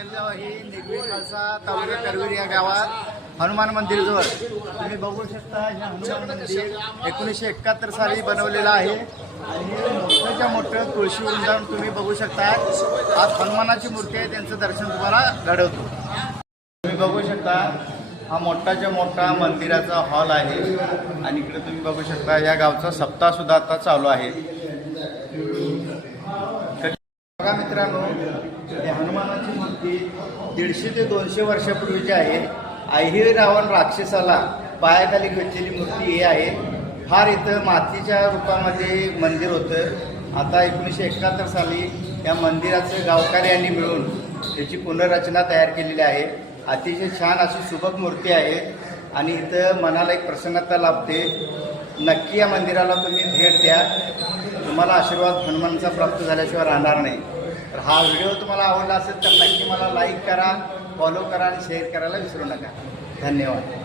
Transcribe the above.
आलेलो आहे निगवी खालसा तालुका करवीर या गावात हनुमान मंदिरजवळ. तुम्ही बघू शकता हे हनुमान मंदिर 1971 साली बनवलेलं आहे आणि हे मोठ्याच्या मोठं तुळशी वृंदावन तुम्ही बघू शकता. आज हनुमानाची मूर्ती आहे, त्यांचं दर्शन तुम्हाला घडवतो. तुम्ही बघू शकता हा मोठाच्या मोठा मंदिराचा हॉल आहे आणि इकडे तुम्ही बघू शकता या गावचा सप्ताह सुद्धा आता चालू आहे. बघा मित्रांनो, हे हनुमानाची मूर्ती 150 ते 200 वर्षापूर्वीची आहे. अहिर रावण राक्षसाला पायाखाली घेतलेली मूर्ती ही आहे. फार इथं मातीच्या रूपामध्ये मंदिर होतं. आता 1971 साली या मंदिराचं गावकऱ्यांनी मिळून त्याची पुनर्रचना तयार केलेली आहे. अतिशय छान अशी सुबक मूर्ती आहे आणि इथं मनाला एक प्रसन्नता लाभते. नक्की या मंदिराला तुम्ही भेट द्या, तुम्हाला आशीर्वाद हनुमानचा प्राप्त झाल्याशिवाय राहणार नाही. तर हा व्हिडिओ तुम्हाला आवडला असेल तर नक्की मला लाईक करा, फॉलो करा आणि शेअर करायला विसरू नका. धन्यवाद.